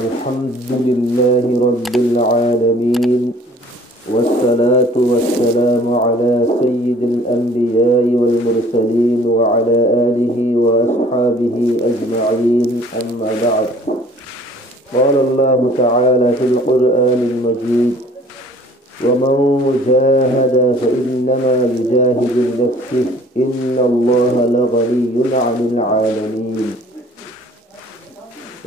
الحمد لله رب العالمين، والصلاة والسلام على سيد الأنبياء والمرسلين وعلى آله وأصحابه أجمعين، أما بعد. قال الله تعالى في القرآن المجيد: ومن جاهد فإنما يجاهد لنفسه إن الله لغني عن العالمين.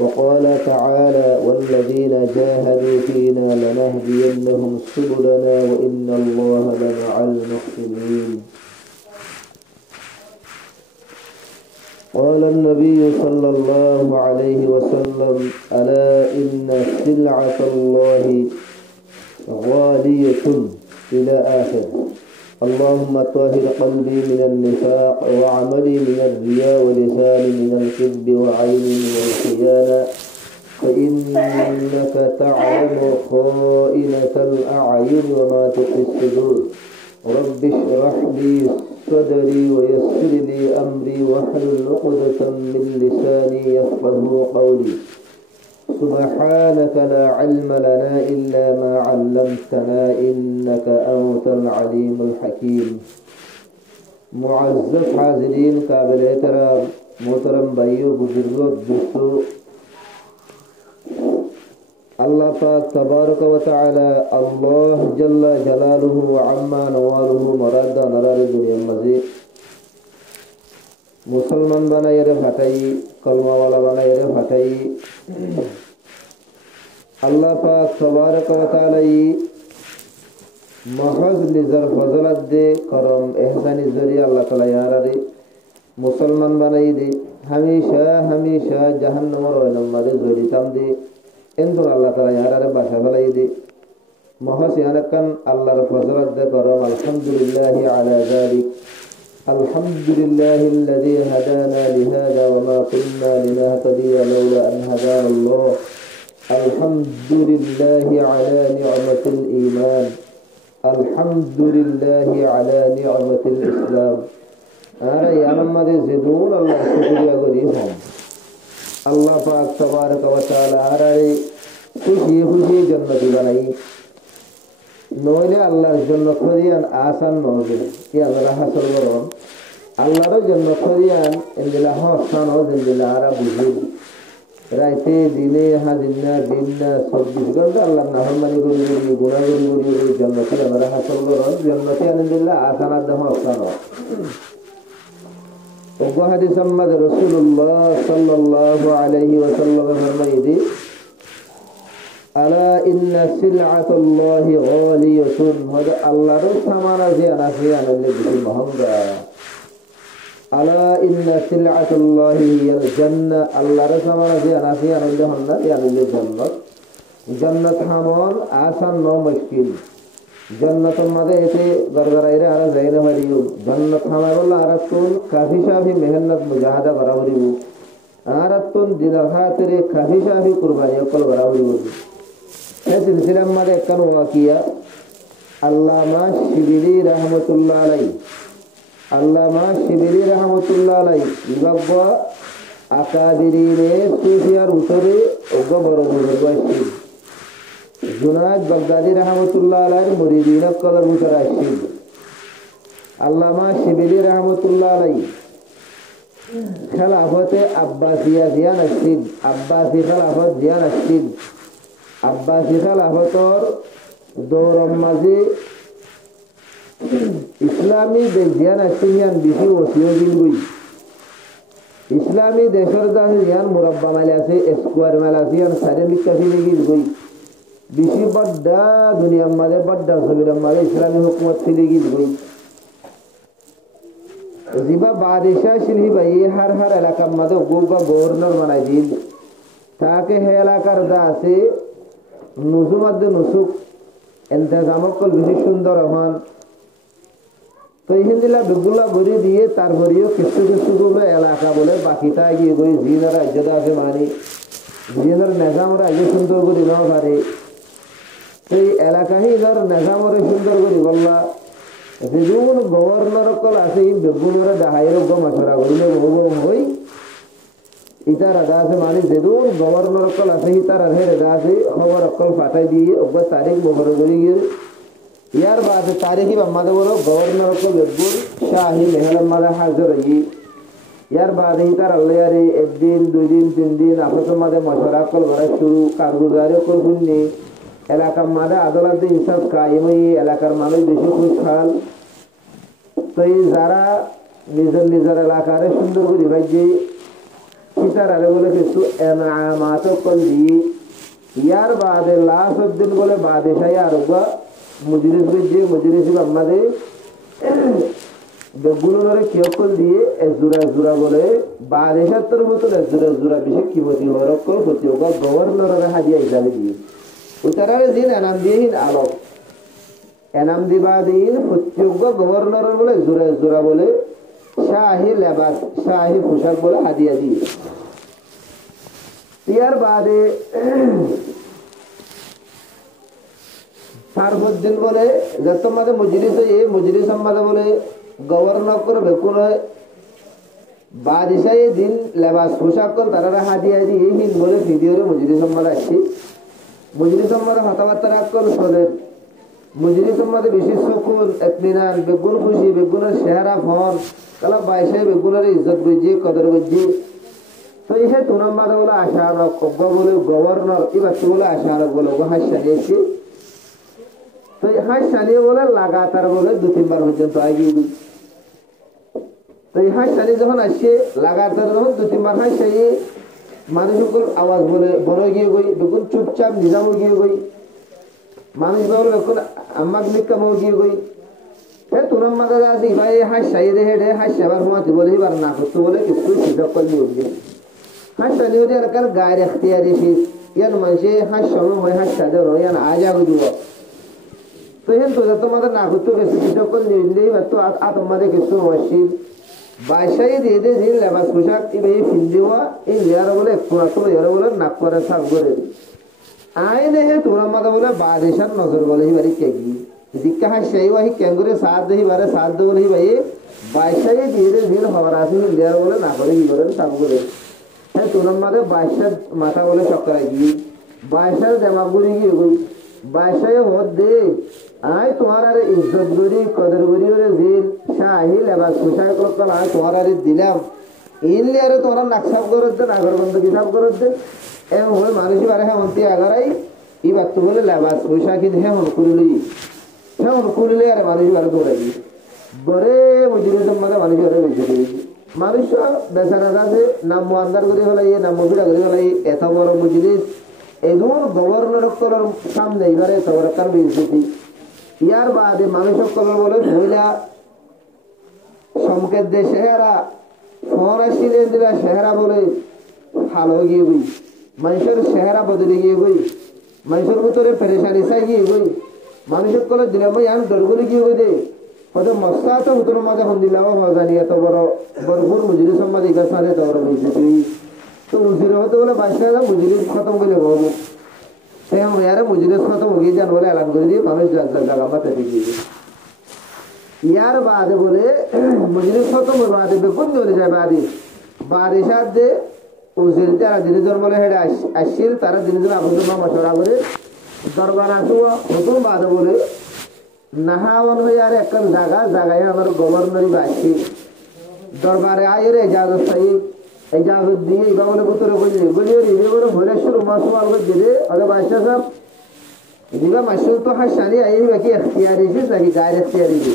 وقال تعالى: والذين جاهدوا فينا لنهدينهم سبلنا وإن الله لمع المحسنين. قال النبي صلى الله عليه وسلم: ألا إن سلعة الله غالية إلى آخر. اللهم طهر قلبي من النفاق وعملي من الرياء ولساني من الكذب وعيني من الخيانة، فإنك تعلم خائنة الأعين وما تخفي الصدور. رب اشرح لي صدري ويسر لي أمري واحلل عقدة من لساني يفقهوا قولي. سبحانك لا علم لنا إلا ما علمتنا إنك أنت العليم الحكيم. معزز حاضرین قابل احترام محترم بھائیو بزرگوں دوستو، اللہ پاک تبارک و تعالی اللہ جل جلالہ وعما نوالہ مراد نرار دنیا مزید মুসলমান বানাই রে ফাটাই, কলমাওয়ালা বানাই রে ফাটাই। আল্লাহ পাক তবারক ওয়া তাআলা মহজ নিজের ফজলত দে করম এহসানি জরিয়া আল্লাহ তাআলা ইয়ারে মুসলমান বানাই দে হামেশা হামেশা জাহান্নামের ওয়ানামারে জড়িতাম দে এন্দ আল্লাহ তাআলা ইয়ারে বাসা ফলাই দে মহজ ইয়ানকান আল্লাহর ফজলত দে করম। আলহামদুলিল্লাহি আলা যালিক। الحمد لله الذي هدانا لهذا وما كنا لنهتدي لولا أن هدانا الله. الحمد لله على نعمة الإيمان. الحمد لله على نعمة الإسلام. أنا يا محمد زدون الله شكرا قريهم. الله پاک تبارک و تعالی آرائے خوشی خوشی جنت بنائی নইলে আল্লাহর জন্য করিয়ান আসান নজর কি আল্লাহ হাসল করুন আল্লাহর জন্য করিয়ান ইনদিলা হসান ও জিন্দিলা আরা বুঝি রাইতে দিনে হাজিনা দিননা 24 ঘন্টা আল্লাহর নাফরমানি করি করি গুনাহ করি করি জান্নাতে আমরা হাসল করুন জান্নাতে ইনদিলা আসানাত দহ হসান ও হাদিস মুহাম্মদ রাসূলুল্লাহ সাল্লাল্লাহু আলাইহি ওয়াসাল্লাম ফরমাইদি: আলা ইন্না সিলআতাল্লাহি গালিয়াতুন। হযরত আল্লাহর সামান আছে আনাসি আনলে বেশি মহঙ্গা। আলা ইন্না সিলআতাল্লাহি হিয়াল জান্নাহ। আল্লাহর সামান আছে আনাসি আনলে হন্না আনলে জান্নাত। জান্নাত হামল আসান ন মুশকিল। জান্নাতের মধ্যে এতে গরগরাইরে আর যাইনা পারিও। জান্নাত হামাই বললা আরাতুন কাফি শাফি মেহনত মুজাহাদা বরাবরিব। আরাতুন দিনের খাতিরে কাফি শাফি কুরবানি অকল বরাবরিব। এই সিলসিলার মধ্যে একখান ওয়াকিয়া আল্লামা শিবিলি রহমতুল্লাহ আলাইহি আল্লামা শিবিলি রহমতুল্লাহ আলাইহি ইবাবা আকাদিরিনে সুফিয়ার উতরে ওগ বড় বুজুর্গ আসছিল। জুনায়েদ বাগদাদি রহমতুল্লাহ আলাইহির মুরিদিন কলর উতরে আসছিল। আল্লামা শিবিলি রহমতুল্লাহ আলাইহি খেলাফতে আব্বাসিয়া জিয়ান আসছিল। আব্বাসি খেলাফত জিয়ান আসছিল। আব্বাসী খেলাফতর দৌরম মাঝে ইসলামী দেশ জিয়ান আসিয়ান বেশি ওসিও দিনগুই ইসলামী দেশের দাসে জিয়ান মুরব্বা মাল আছে স্কোয়ার মাল আছে ইয়ান সারে মিকাফি লেগিল গই বেশি বড্ডা দুনিয়ার মাঝে বড্ডা জমিনের মাঝে ইসলামী হুকুমত ফিলেগিল গই জিবা বাদশাহ শিলহি ভাই হার হার এলাকার মাঝে গোগা গভর্নর বানাই দিল তাকে হে এলাকার দাসে নুসুমাদ্দে নুসুক এন্তেজামকল বেশি সুন্দর হন তো ইহিন্দিলা বেগুলা ভরি দিয়ে তারপরেও কিছু কিছু গুলো এলাকা বলে বাকিটা গিয়ে গই জিনের রাজ্যটা আছে মানি জিনের নেজাম রাজ্য সুন্দর করি নাও পারে সেই এলাকাহি ধর নেজামরে সুন্দর করি বললা যেগুলো গভর্নর কল আছে বেগুনরে ডাহাইয়ের গো মাছরা করিলে বহু হই ইতার আদা আছে মানে যেদুন গভর্নর অকল আছে ইতার আর হের আদা আছে খবর অকল ফাটাই দিয়ে ওপর তারিখ মোহর করে গিয়ে ইয়ার বাদে তারিখই বাম্মাদে বলো গভর্নর অকল বেগুন শাহি মেহলাম্মাদে হাজর হই ইয়ার বাদে ইতার আল্লাহ আরে একদিন 2 দিন 3 দিন আপসের মাঝে মশওয়ারা অকল করা শুরু কারগুজারি অকল শুননি এলাকার মাঝে আদালত ইনসাফ কায়েম হয়ে এলাকার মানুষ বেশি খুশহাল তো এই যারা নিজের নিজের এলাকারে সুন্দর করে ভাইছে ইতার আরে বলে কিছু এনামাত অকল দিয়ে ইয়ার বাদে লাস্ট দিন বলে বাদেশাই আরবা মুজরিস বেজে মুজরিস বাম্মাদে বেগুলোরে কিয়কল দিয়ে জোড়া জোড়া বলে বাদেশাত্তর মতো জোড়া জোড়া বেশি কিমতি হওয়ার অকল ক্ষতি হোক গভর্নরের হাজিয়া হিসাবে দিয়ে উতারারে দিন এনাম দিয়েহীন আলোক এনাম দিবা দিন প্রত্যেক গভর্নর বলে জোড়া জোড়া বলে শাহী লেবাস শাহী পোশাক বলে হাদিয়া দিয়ে ইয়ার বাদে সারফুদ্দিন বলে যত মাঝে মজলিস এই মজলিস মাঝে বলে গভর্নর করে বেকুন বাদশাহ দিন লেবাস পোশাক কর তারা হাদিয়া দিয়ে হিন বলে ভিডিওরে মজলিস মাঝে আসছি মজলিস মাঝে কথাবার্তা রাখল সদের মজলিস মাঝে বেশি সুকুন ইতমিনান বেগুন খুশি বেগুনের চেহারা ফোন কালা বাইশাই বেগুনের ইজ্জত বুঝি কদর বুঝি তো এই তুনাম মাঝে বলে আশারক বলে গভর্নর এবার বলে আশারক বলে হাসা দিয়েছি তো হাঁস চালিয়ে বলে লাগাতার বলে 2-3 বার পর্যন্ত আগিয়ে দিই তো এই হাঁস চালিয়ে যখন আসছে লাগাতার যখন 2-3 বার হাঁস চালিয়ে মানুষ আওয়াজ বলে বড় গিয়ে গই দেখুন চুপচাপ নিজামও গিয়ে গই মানুষ বলে দেখুন আমাক নিকামও গিয়ে গই তুনাম মাথা আছে ভাই হাঁস চালিয়ে দে হেডে হাঁস সেবার ঘুমাতে বলে এবার না করতে বলে কিছু সিদ্ধ করলে উঠবে হাঁস চালিয়ে ওদের এলাকার গায়ের এখতিয়ারি শীত ইয়ান মানুষে হাঁস সময় হয় হাঁস চালিয়ে হয় ইয়ান আজ আগে দিব তো হেন তো তোমাদের না করতে গেছে কৃষক নিলেই তো তোমাদের কিছু মসজিদ বাইশাই দিয়ে দিয়ে যে লেবাস পোশাক এই ফিল দেওয়া এই লেয়ার বলে একটুরা তো এর বলে নাক করে সাক করে আইনে হে তোরা মাথা বলে বাদেশার নজর বলে হি বাড়ি কেগি দীক্ষা হাসি ওই ক্যাঙ্গুরে সাথ দেহি বারে সাথ দে বলে হি ভাই বাইশাই দিয়ে দিয়ে যে খবর আসি লেয়ার বলে না করে হি করে সাক করে হ্যাঁ তোরা মাথা বাইশার মাথা বলে চক্করাই গিয়ে বাইশার জামাগুড়ি গিয়ে গই বাইশাই হদ দে আয় তোমার আর ইজ্জত করি কদর করি ওরে দিন শাহি লেবাস পোশাক করতাম আয় তোমার আর দিলাম ইনলে আরে তোমরা নাকসাব করে দেন আগরবন্ধ কিসাব করে দেন এম হয়ে মানুষই বারে হ্যাঁ অন্তি আগারাই ই বাচ্চু বলে লেবাস পোশাক হ্যাঁ করলি আরে মানুষ বারে দৌড়াই গড়ে মজুরি তোমাদের মানুষ বারে বেঁচে দিয়েছি মানুষ বেচারা আছে নাম মোয়ান্দার করে ফেলাই নাম মফিরা করে ফেলাই এত বড় মজুরিস এগুলো গভর্নর সামনে এবারে এত বড় কার বেঁচেছি ইয়ার বাদে মানুষ সকল বলে মহিলা সংকেত দে চেহারা ফরাসি দিলা চেহারা বলে ভালো গিয়ে বই মানুষের চেহারা বদলে গিয়ে বই মানুষের ভিতরে পেরেশানি চাই গিয়ে বই মানুষ সকল দিলে মই আন দরগুলি গিয়ে বই দে হয়তো মশলা তো ভিতর মাঝে ফোন দিলাম জানি এত বড় বরফুর মুজুরি সম্মাদি গাছানে এত বড় বইছে তুই তো মুজিরে হতে বলে বাসা মুজুরি খতম করে হবো यार मुझे खत्म हो गई जान बोले ऐलान कर दिए মানুষ জায়গা মাথা দিয়ে ইয়ার বাদে বলে মুজরিস খতম হয়ে বাদে বেগুন চলে যায় বাদে সাথে উজির তারা দিনে জন বলে হেডে আসছিল তারা দিনে জন আবুল মশলা করে দরবার আসুয়া নতুন বাদে বলে নাহাওয়ান হয়ে আর একটা জায়গায় আমার গভর্নরই বাসি দরবারে আয়ের ইজাজত চাই इजाजत दी बने पुत्र बोलिए भुवनेश्वर मासवाल को दे अरे बादशाह साहब दिवा मशहूर तो हाँ शानी आई बाकी अख्तियारी से सही गायर अख्तियारी थी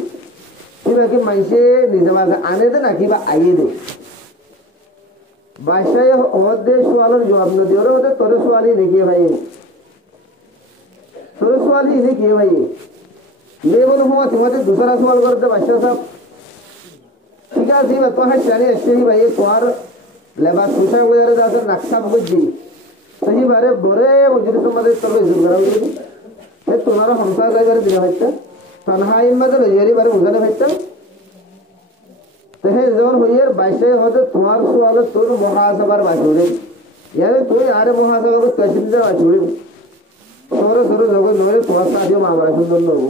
फिर बाकी मनसे निजमा आने दे ना कि बा आइए दे बादशाह और दे सवाल जवाब न दियो रे होते तोरे सवाल ही नहीं किए भाई तोरे सवाल ही नहीं किए भाई ये बोलो हुआ तुम्हारे दूसरा सवाल कर दे बादशाह साहब ठीक है सी तो हाँ शानी अच्छे ही भाई तुम्हार লেবাস পোশাক বাজারে যাদের নাকসাব বুঝছি সেই বারে বরে মজুরি তোমাদের তবে জোর করা উচিত তোমার সংসার জায়গায় দিলে ভাইটা তানহা ইমাদের রোজারি বারে উজানে ভাইটা তো হে যখন হইয়ার বাইশে হতে তোমার সোয়ালে তোর মহাসভার বাছুড়ে ইয়ারে তুই আরে মহাসভা করতে তহসিলদার বাছুড়ে সরে সরে জগৎ নয় তোমার সাথে মামলা সুন্দর নেব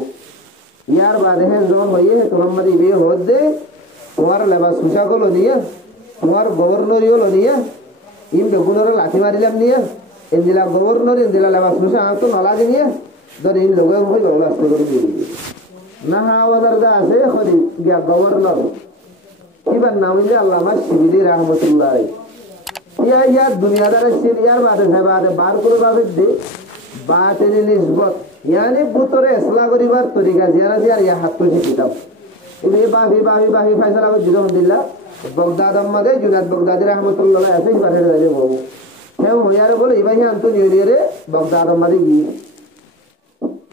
ইয়ার বাদে হে যখন হইয়ে তোমার মারি বিয়ে হতে তোমার লেবাস পোশাক হলো নিয়ে তোমার গভর্নরই হলো নিয়ে ইম বেগুনের লাঠি মারিলাম নিয়ে ইন্দিলা গভর্নর ইন্দিলা লেবাস মুসে তো নলাগে নিয়ে ধর ইম লোক হই বাবু আসতে করে দিয়ে না হাওয়াদার যা আছে খরি গিয়া গভর্নর এবার নাম হইলে আল্লামা শিবিলি রহমতুল্লাহ ইয়া ইয়ার দুনিয়াদারের ছিল ইয়ার বাদে বাদে বার করে বাবে দে বাতেনি নিসবত ইয়ানি বুতরে ইসলাম করিবার তরিকা জিয়ারা জিয়ার ইয়া হাত করে কিতাব এই বাহি ফাইসালা দিলাম দিল্লাহ বগদাদ আহমদে জুনাদ বগদাদি রহমতুল্লাহ আছে এবার হেরে যাবে বাবু হ্যাঁ হইয়ারে বলে এবার আনতো নিয়ে রে বগদাদ আহমদে গিয়ে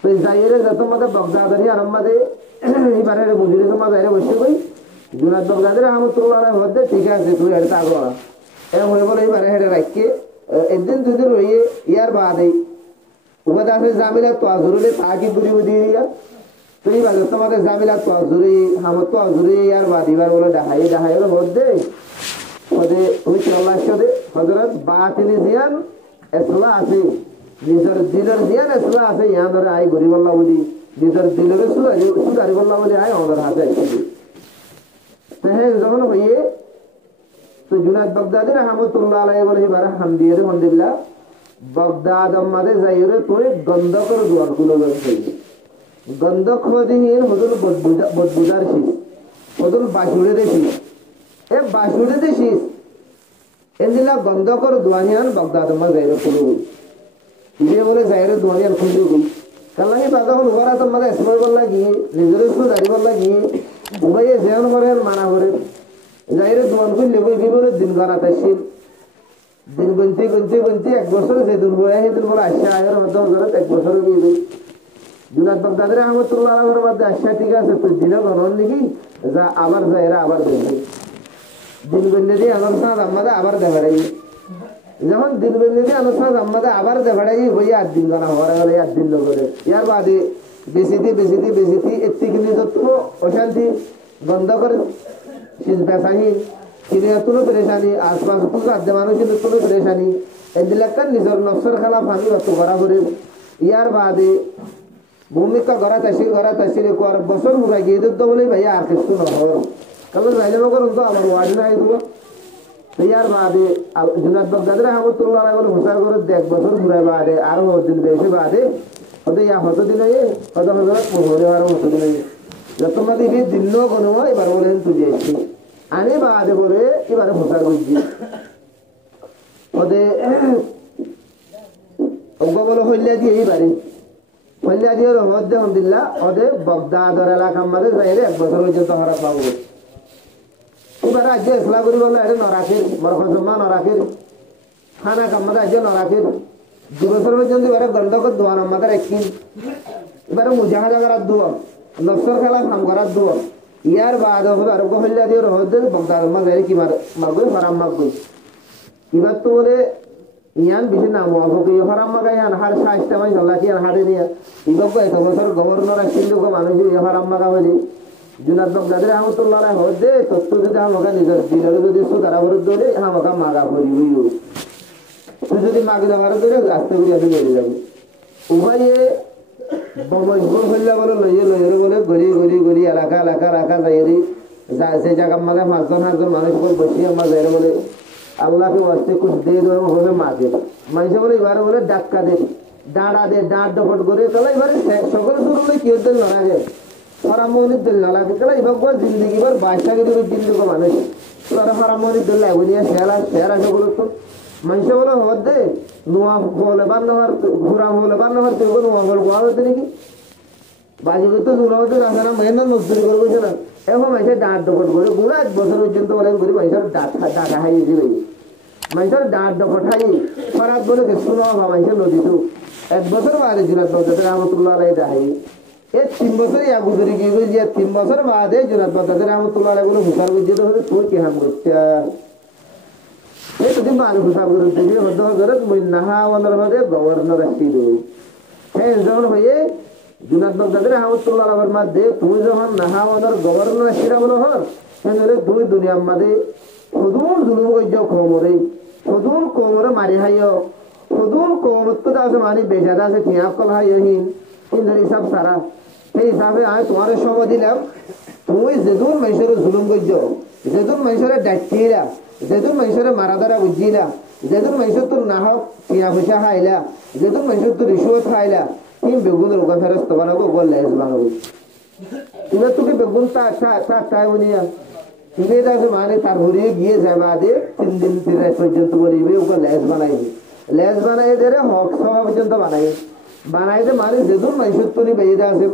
তো যাইরে যত মধ্যে বগদাদি আহমদে এবার হেরে বুঝিলে তোমার যাইরে বসে কই জুনাদ বগদাদি রহমতুল্লাহ হতে ঠিক আছে তুই এটা আগো এ হয়ে বলে এবার হেরে রাখকে একদিন দুদিন রইয়ে ইয়ার বাদে উপাদা আছে জামিলা তো আজরুলে তাকি বুড়ি বুঝি দিয়া তুই বাজে তোমাদের জামিলা তো আজুরি হামত তো আজুরি ইয়ার বাদ এবার বলে ডাহাই হতে ওদের ওই আল্লাহর সাথে হযরত বাতিনি জিয়ান এসলা আছে নিজের দিলের জিয়ান এসলা আছে ইয়া ধরে আই গরিব আল্লাহ বলি নিজের দিলের সুদারি বল্লাহ বলি আই আমাদের হাতে আছে তো হ্যাঁ যখন হইয়ে তো জুনাদ বাগদাদি রহমতুল্লাহ আলাইহি বলে এবার হামদিয়ে আলহামদুলিল্লাহ বাগদাদ আমাদের যাইরে তুই গন্ধকর দুয়ার গুলো গেছে গন্ধক হদিন হদুল বদবুদার শীষ হদুল বাসুড়ে দেশিস এ বাসুড়ে দেশিস এদিলা গন্ধকর দুয়ানিয়ান বাগদাদ আমার যাইরে খুলে গই ইয়ে বলে যাইরে দুয়ানিয়ান খুলে গই কালাহি বাগা হল ওরা তোমাদের সময় বললা গিয়ে নিজের একটু দাঁড়ি বললা গিয়ে উভয়ে যেন করে মানা করে যাইরে দুয়ান খুললে গই বিবরে দিন গড়াতে শীল দিন গুনতে 1 বছর যেদিন বয়া সেদিন বলে আসা আয়ের মধ্যে হজরত 1 বছর গিয়ে গই জুনাদ বাগদাদি রহমতুল্লাহ আলাইহির মধ্যে আসা ঠিক আছে তুই দিনে গণন নাকি যা আবার যাইরা আবার দেখবি দিন বেঁধে দিয়ে আলোচনা আমাদের আবার দেখাড়াই যখন দিন বেঁধে দিয়ে আলোচনা আমাদের আবার দেখাড়াই হই 8 দিন গানা হওয়ার গেলে 8 দিন করে ইয়ার বাদে বেশিতি এত্তিকিনি যত অশান্তি বন্ধ করে শীত বেসাহি কিনে তুলো পরেশানি আশপাশ তুলো আধে মানুষের তুলো পরেশানি এদিলাকার নিজের নফসের খেলা ভাঙি অত করা করে ইয়ার বাদে ভূমিকা ঘরা তাসির কর বছর ঘুরা গিয়ে দিত বলে ভাইয়া আর কিছু নহর কারণ রাইলে করুন তো আমার ওয়ার্ড নাই দিব ইয়ার বাদে জুনাদ বাগদাদি রহমতুল্লাহ আলাইহি বলে হুসার করে 1 বছর ঘুরা বাদে আর দিন বেশি বাদে ওদের ইয়া হতো দিন হতো পড়ে আর হতো দিন যত মাদি দিন কোনো এবার বলেন তুই এসছি আনে বাদে করে এবারে হুসার বুঝছি ওদের ওগো বলে হইলে দিয়ে এইবারে হইলে দিয়ে রহমত আলহামদুলিল্লাহ ওদের বগদাদের এলাকা আমাদের যাইরে 1 বছর পর্যন্ত হারা পাবো এবার আজকে ইসলাম করি বললো এটা নরাখির মরখজমা নরাখির খানা কামাদের আজকে নরাখির 2 বছর পর্যন্ত এবারে গন্ডকর দোয়ান আমাদের একদিন এবারে মুজাহাদা করার দোয়া নফসর খেলা কাম করার দোয়া ইয়ার বাদ হবে আর হইলে দিয়ে রহমত বগদাদ যাইরে কি মারগো হারাম মারগো এবার তো বলে ইয়ান বেশি নাম হবো হারাম মাগাই হার সাইজটা মাই আল্লাহ কি হারে নিয়ে এবার 1 বছর গভর্নর আসছিল মানুষ হারাম মাগা বলে জুনাদ বাগদাদি রহমতুল্লাহ আলাইহি হদে তত্ত্ব যদি আমাকে নিজের দিলের যদি সুদারা ভরে ধরে আমাকে মাগা করি হইও তুই যদি মাগ দেওয়ার ধরে রাস্তা করে আমি বেরিয়ে যাবো উভয়ে মজবুর হইলে বলে লইয়ে বলে গড়ি এলাকা যাইরি সেই জায়গা মাঝে 5 জন মানুষ বসি আমার যাইরে বলে আল্লাহকে ওয়াস্তে কুছ দিয়ে দেওয়া হবে মাকে মানুষে বলে এবারে বলে ডাক্কা দে ডাঁড়া দে ডাঁট ডপট করে তাহলে এবারে সকলে দূর বলে কি হতে না লাগে হারামনির দিল না লাগে তাহলে এবার জিন্দগি বার 22 করে জিন্দগি মানুষ তোরা হারামনির দিল লাগবে নিয়ে শেয়ার আসে বলো তো মানুষে বলে হদে নোয়া বলে বান্নহার ঘোরা বলে বান্নহার তুই নোয়া বল গোয়া হতে নাকি বাজি করতে নোয়া হতে রাখে না মেহনত মজদুরি করবে না এখন মানুষে ডাঁট ডপট করে পুরো 1 বছর পর্যন্ত বলে করি মানুষের ডাটা হাইয়ে দিবে মানুষের ডাঁট ডপট হাইয়ে ফরাত বলে কিছু না মানুষের নদী তো 1 বছর বাদে জুনাদ বাগদাদি রহমতুল্লাহ আলাইহি দেখাই এই 3 বছর ইয়া গুজরি গিয়ে গই যে 3 বছর বাদে জুনাদ বাগদাদি রহমতুল্লাহ আলাইহি বলে হুসার বুঝিয়ে তো তুই কি হাম করছিস এই তো দিন আলু হুসার করতে দিয়ে হদ হজরত মুন্নাহা ওয়ানার মধ্যে গভর্নর আসছিল হ্যাঁ যখন হয়ে জুনাদ বাগদাদি রহমতুল্লাহ আলাইহির মধ্যে তুই যখন নাহা ওয়ানার গভর্নর আসছিল বলো হর সেখানে দুই দুনিয়ার মধ্যে হুদুর জুলুম কইজো খমরে হুদুর কোমরে মারি হাইও হুদুর কোমত তো আছে মানি বেজাদা আছে ঠিয়া কল হাইহিন ইনদের হিসাব সারা এই হিসাবে আমি তোমার সময় দিলাম তুই যেদুর মানুষের জুলুম কইজো যেদুর মানুষের ডাকিরা যেদুর মানুষের মারাদারা বুঝিলা যেদিন মানুষের তোর না হোক টিয়া পয়সা খাইলা, যেদিন মানুষের তোর রিসুয়ত খাইলা, কি বেগুনের ওগা ফেরস্ত বানাবো, ওগা লেজ বানাবো। এবার তোকে বেগুন তাই বলিয়া ইবে আছে মানে তার ঘুরিয়ে গিয়ে যাবা দে 3 দিন 3 রাত পর্যন্ত বলিবে, ওগা লেজ বানাইবে। লেজ বানাই দে হক সভা পর্যন্ত বানাইতে মানে যেদিন মানুষের তোর বাইরে আছে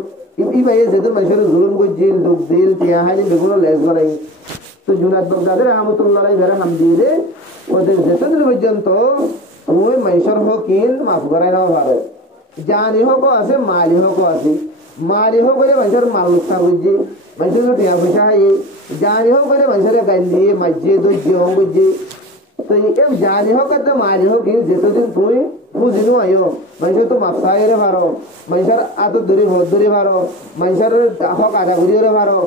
ই বাইরে যেদিন মানুষের জুলুম করছিল, দুঃখ দিল, টিয়া খাইলি, বেগুনের লেজ বানাই। তো জুনাদ বাগদাদের রহমতুল্লাহ ঘরে হাম দিয়ে দে ওদের যেতদিন পর্যন্ত ওই মানুষের হকিন মাফ করাই নেওয়া ভালো। জানি হোক আছে, মালি হোক আছে। মালি হোক বলে মানুষের মাল লোকসান করছে, মানুষের টিয়া পয়সা খাইয়ে। জানি হোক বলে মানুষের গান দিয়ে মাঝে দৈর্য করছে। তো এই জানি হোক আর মালি হোক যেতদিন তুই বুঝিনো আয়ো মানুষের তো মাফ চাইরে ভালো, মানুষের আদর ধরি ভর ধরি ভালো, মানুষের হক আদা করিও ভালো,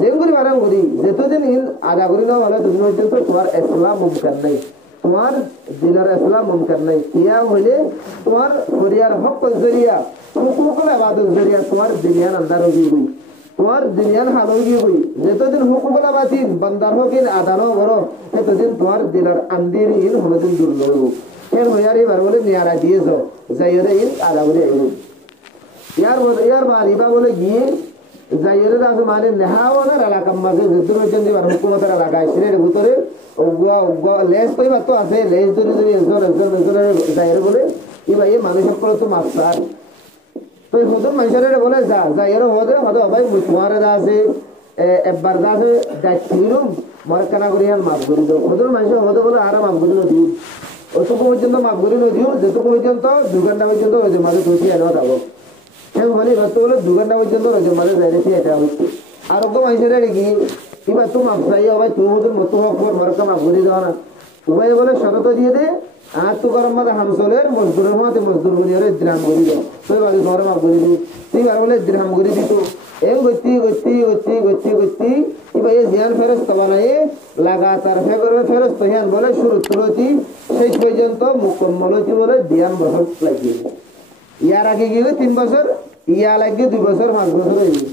যেন করি বারাম করি যেতদিন আদা করি না হলে তুমি পর্যন্ত তোমার ইসলাম মুমকিন নাই, তোমার দিনের ইসলাম মুমকিন নাই। কিয়া হইলে তোমার শরিয়ার হক জরিয়া হুকুকুল ইবাদত জরিয়া তোমার দুনিয়ার আন্দার হয়ে গই, তোমার দুনিয়ার হাল হয়ে গই। যেতদিন হুকুকুল বাতিল বান্দার হকিন আদানো করো সেতদিন তোমার দিনের আন্দির ইন হলদিন দূর লইব। এর হইয়ার এবার বলে নিয়ারা দিয়েছ যাইরে ইন আদা করে আইব। ইয়ার মারিবা বলে গিয়ে যাইরে আছে মানে নেহাওয়ার এলাকার মাঝে যেদূর পর্যন্ত এবার হুকুমতের এলাকা সিলেটের ভিতরে লেজ তো এবার তো আছে, লেজ ধরে ধরে যাইরে বলে এবার এই মানুষের করে তো মাস্টার তো হদর মানুষের বলে যা যাইরে হদে হদে ভাই তোমারে যা আছে একবার যা আছে দায়িত্ব নিলাম মরে কেনা করি আর মাফ করি দাও। হদর মানুষের হদে বলে আর মাফ করি নদীও ওটুকু পর্যন্ত মাফ করি নদীও যেটুকু পর্যন্ত 2 ঘন্টা পর্যন্ত ওই মাঝে ধুতি এনে থাকো। হ্যাঁ মানে এবার তো বলে 2 ঘন্টা পর্যন্ত ওই মাঝে যাইরেছি এটা হচ্ছে। আর ওকে মানুষের কি এবার তো মাফ চাই ভাই তুমি হদর মতো হক মরকে মাফ করি দাও না। সবাই বলে শরত দিয়ে দে আর তো গরম মাঝে হামসলের মজদুরের মধ্যে মজদুর করি আরে দিরাম করি দাও তুই বাড়ি ঘরে মাফ করি দিই তুই আর বলে দিরাম করি দিত এম গতি গতি গতি গতি গতি এবার এই জ্ঞান ফেরস্ত বানাই লাগাতার ফেরস্ত জ্ঞান বলে শুরু তুলতি শেষ পর্যন্ত মুকম্মলতি বলে ধ্যান বছর লাগিয়ে ইয়ার আগে গিয়ে 3 বছর, ইয়া লাগিয়ে 2 বছর 5 বছর হয়ে গেছে।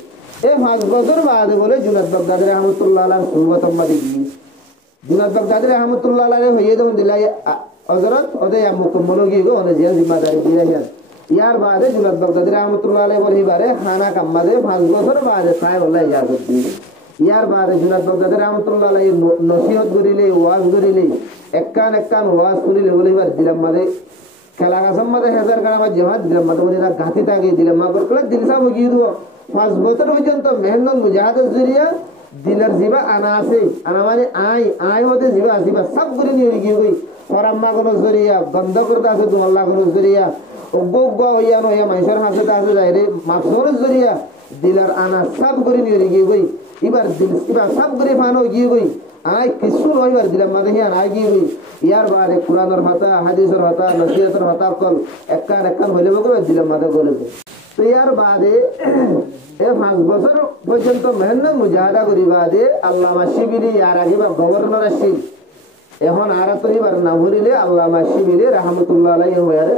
এই 5 বছর বাদে বলে জুনাদ বাগদাদি রহমতুল্লাহ আলাইহি সুন্নাতম মাদি গিয়ে জুনাদ বাগদাদি রহমতুল্লাহ আলাইহি হয়ে যখন দিলাই হযরত ওদে মুকম্মল গিয়ে গো ওদে জিম্মাদারি দিয়ে যান। ইয়ার বাদে জুনাদ বাগদাদি রহমতুল্লাহ আলাইহি বলে বারে খানা কাম্মাদে 5 বছর বাদে তাই বলে ইজাজত দিয়ে। ইয়ার বাদে জুনাদ বাগদাদি রহমতুল্লাহ আলাইহি নসিহত করিলে ওয়াজ করিলে এককান ওয়াজ করিলে বলে এবার দিলাম মাদে খেলা গাছম মাদে হাজার গ্রাম জমা দিলাম মাদে বলে গাঁথি তাকে দিলাম মা বলে দিল সাহেব গিয়ে দেবো 5 বছর পর্যন্ত মেহনত মুজাহাদের জরিয়া দিলের জিবা আনা আছে আনা মানে আই হতে জিবা আসিবা সব করে নিয়ে গিয়ে গই ফরাম্মা কোনো জরিয়া বন্ধ করতে আছে তোমাল্লা কোনো জরিয়া অজ্ঞ হইয়া নয়া মানুষের হাতে আছে যাইরে মাফসরের জরিয়া দিলার আনা সব করে নিয়ে গিয়ে গই এবার দিল এবার সব করে ফানো গিয়ে গই আই কিছু নইবার দিলাম মানে হিয়ান আই গিয়ে গই ইয়ার বারে কুরআনের হাতা হাদিসের হাতা নসিহতের হাতা কল একখান হইলে বলে দিলাম মাথা গলে তো ইয়ার বাদে 5 বছর পর্যন্ত মেহনত মুজাহাদা করি বাদে আল্লামা শিবিলি ইয়ার আগে বা গভর্নর আসছিল এখন আর তো এবার না ভরিলে আল্লামা শিবিলি রহমতুল্লাহ আলাইহি হয়ারে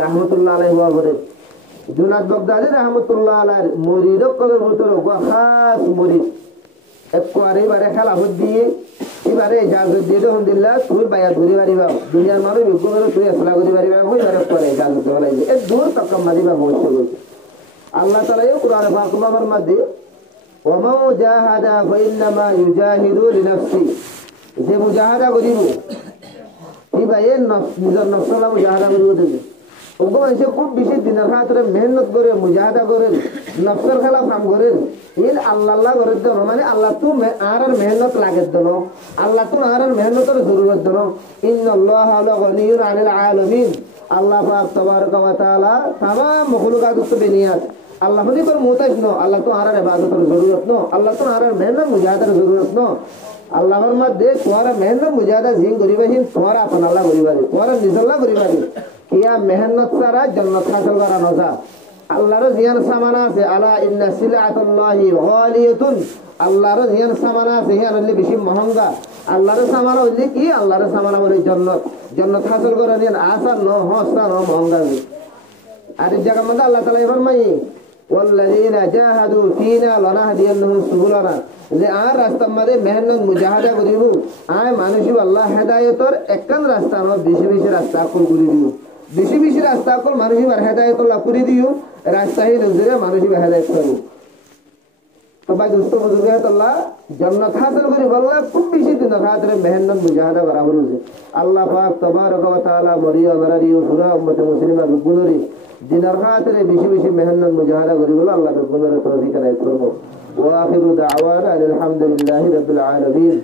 রহমতুল্লাহ আলাইহি হওয়া করে জুনাদ বাগদাদি রহমতুল্লাহ আলাইহি মুরিদ কলের ভিতরে খাস মুরিদ একবারে বারে খেলা হদ দিয়ে এবারে ইজাজত দিয়ে আলহামদুলিল্লাহ তুমি বায়াত করি পারিবা দুনিয়ার মানুষ বিজ্ঞান তুই আসলা করি পারিবা হইবারে পরে ইজাজত হলাই এ দূর তক মাদিবা হচ্ছে আল্লাহ তাআলা এই কোরআন পাকের মধ্যে ওয়া জাহাদা ফাইন্নামা ইউজাহিদু লিনাফসি যে মুজাহাদা করিব এবারে নিজের নফসলা মুজাহাদা করিব দেবে ওগো মানুষ খুব বেশি দিনের খাতিরে মেহনত করে মুজাহাদা করেন নফসের খেলাফ কাম করেন ইন আল্লাহ করে দেন মানে আল্লাহ তু আর মেহনত লাগে দেন আল্লাহ তু আর মেহনতের জরুরত দেন ইন্নাল্লাহ লা গনিয়ুন আনিল আলামিন আল্লাহ পাক তাবারক ওয়া তাআলা तमाम মখলুকাত তো বেনিয়াত আল্লাহ বলি কর মুতাজ নো আল্লাহ তো আর ইবাদতের জরুরত নো আল্লাহ তো আর মেহনত মুজাহাদার জরুরত নো আল্লাহর মধ্যে তোমার মেহনত মুজাহাদা জিন করিবা হিন তোমার আপন আল্লাহ করিবা তোমার নিজল্লাহ করিবা ইয়া মেহনত ছাড়া জান্নাত হাসিল করা নজা আল্লাহর জিয়ান সামানা আছে আলা ইন্না সিলাতুল্লাহি গালিয়াতুন আল্লাহর জিয়ান সামানা আছে হিয়ান হলে বেশি মহঙ্গা আল্লাহর সামানা হইলে কি আল্লাহর সামানা বলে জান্নাত হাসিল করা নিন আসান ন হস্তা ন মহঙ্গা আর এই জায়গার মধ্যে আল্লাহ তাআলা ফরমাই والذين جاهدوا فينا لنهدينهم سبلنا যে আর রাস্তা মারে মেহনত মুজাহাদা করিব আয় মানুষ আল্লাহ হেদায়েতর একখান রাস্তা আমার বেশি বেশি রাস্তা আকল করে দিও বেশি বেশি রাস্তা আকল মানুষ হেদায়েত লাভ করে দিও রাস্তাহী নজরে মানুষ হেদায়েত করো তো ভাই দোস্ত বুজুর্গ আল্লাহ জান্নাত হাসিল করি বললা খুব বেশি দিন রাতে মেহনত মুজাহাদা করা হচ্ছে আল্লাহ পাক তাবারক ওয়া তাআলা মরিয়া মারারিও পুরা উম্মত মুসলিমা গুণরি দিনের রাতে বেশি বেশি মেহনত মুজাহাদা করি বলে আল্লাহ গুণরে তৌফিক আনায়ত করব ওয়া আখিরু দাওয়ানা আলহামদুলিল্লাহি রাব্বিল আলামিন।